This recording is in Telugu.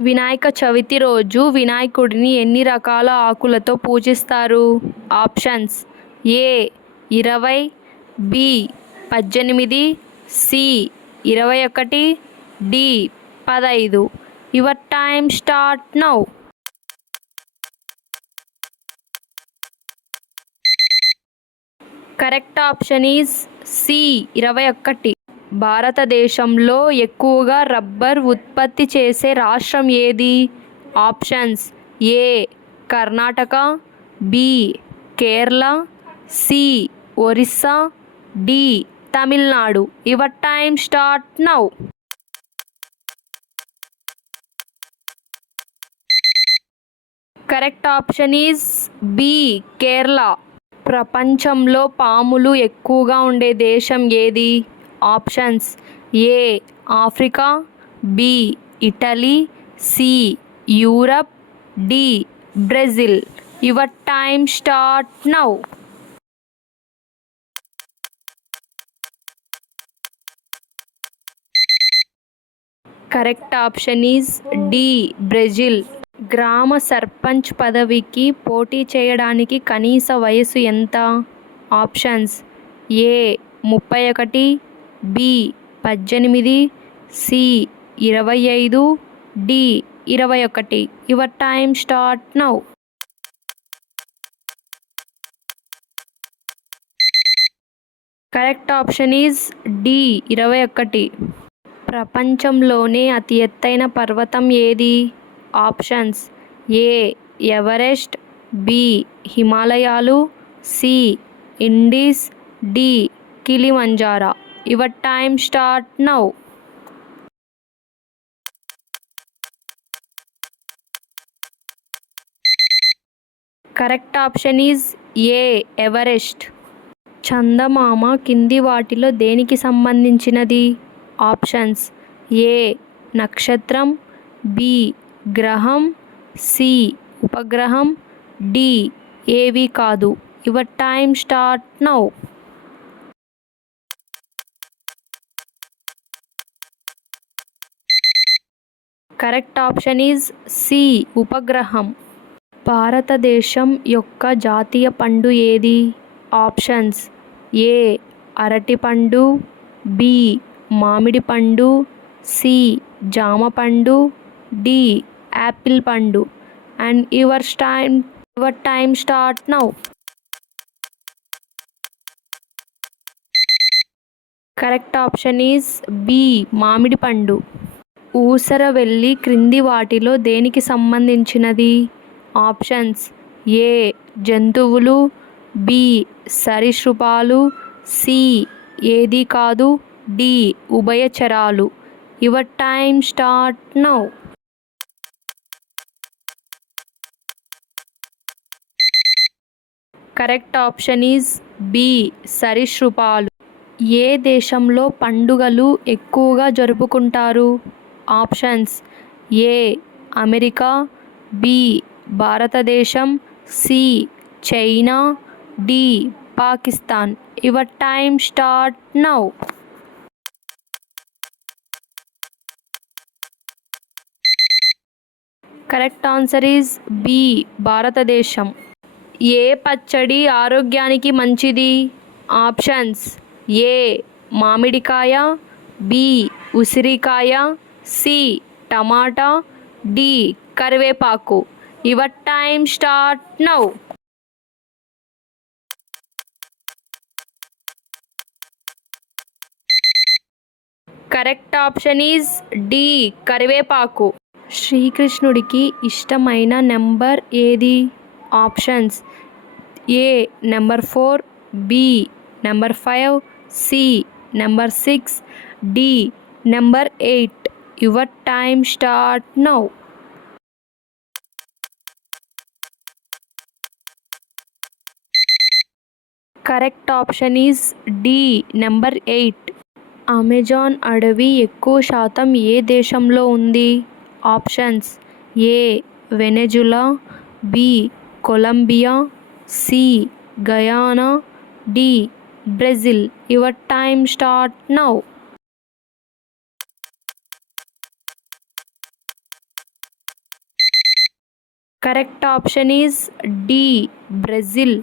వినాయక చవితి రోజు వినాయకుడిని ఎన్ని రకాల ఆకులతో పూజిస్తారు? Options: A 20, B 18, C 21, D 15. Your time start now. Correct option is C 21. భారతదేశంలో ఎక్కువగా రబ్బర్ ఉత్పత్తి చేసే రాష్ట్రం ఏది? Options: A Karnataka, B Kerala, C Orissa, D Tamil Nadu. Your time start now. Correct option is B Kerala. ప్రపంచంలో పాములు ఎక్కువగా ఉండే దేశం ఏది? Options: A Africa, B Italy, C Europe, D Brazil. Your time start now. Correct option is D Brazil. గ్రామ సర్పంచ్ పదవికి పోటీ చేయడానికి కనీస వయసు ఎంత? Options: A 31, B 18, C 25, D 21. Your time start now. Correct option is D 21. ప్రపంచంలోనే అతి ఎత్తైన పర్వతం ఏది? ఆప్షన్స్: ఏ ఎవరెస్ట్, బి హిమాలయాలు, C Andes, D Kilimanjaro. Your time start now. Correct option is A Everest. చందమామ కింది వాటిలో దేనికి సంబంధించినది? ఆప్షన్స్: ఏ నక్షత్రం, బి గ్రహం, సి ఉపగ్రహం, డి ఏవి కాదు. Your time start now. Correct option is C ఉపగ్రహం. భారతదేశం యొక్క జాతీయ పండు ఏది? ఆప్షన్స్: ఏ అరటిపండు, బి మామిడి పండు, సి జామ పండు, డి యాపిల్ పండు. And your time start now. Correct option is B మామిడి పండు. ఊసరవెల్లి క్రింది వాటిలో దేనికి సంబంధించినది? ఆప్షన్స్: ఏ జంతువులు, బి సరీసృపాలు, సి ఏది కాదు, డి ఉభయచరాలు. Your time start now. Correct option is B సరీసృపాలు. ఏ దేశంలో పండుగలు ఎక్కువగా జరుపుకుంటారు? ఆప్షన్స్: ఏ అమెరికా, బి భారతదేశం, C China, D Pakistan. Your time start now. Correct answer is B భారతదేశం. ఏ పచ్చడి ఆరోగ్యానికి మంచిది? ఆప్షన్స్: ఏ మామిడికాయ, బి ఉసిరికాయ, సి టమాటా, డి కరివేపాకు. Your time start now. Correct option is D కరివేపాకు. శ్రీకృష్ణుడికి ఇష్టమైన నెంబర్ ఏది? Options: A number 4, B number 5, C number 6, D number 8. Your time start now. Correct option is D number 8. Amazon అడవి ఎక్కువ శాతం ఏ దేశంలో ఉంది? Options: A Venezuela, B Colombia, C Guyana, D Brazil. Your time start now. Correct option is D Brazil.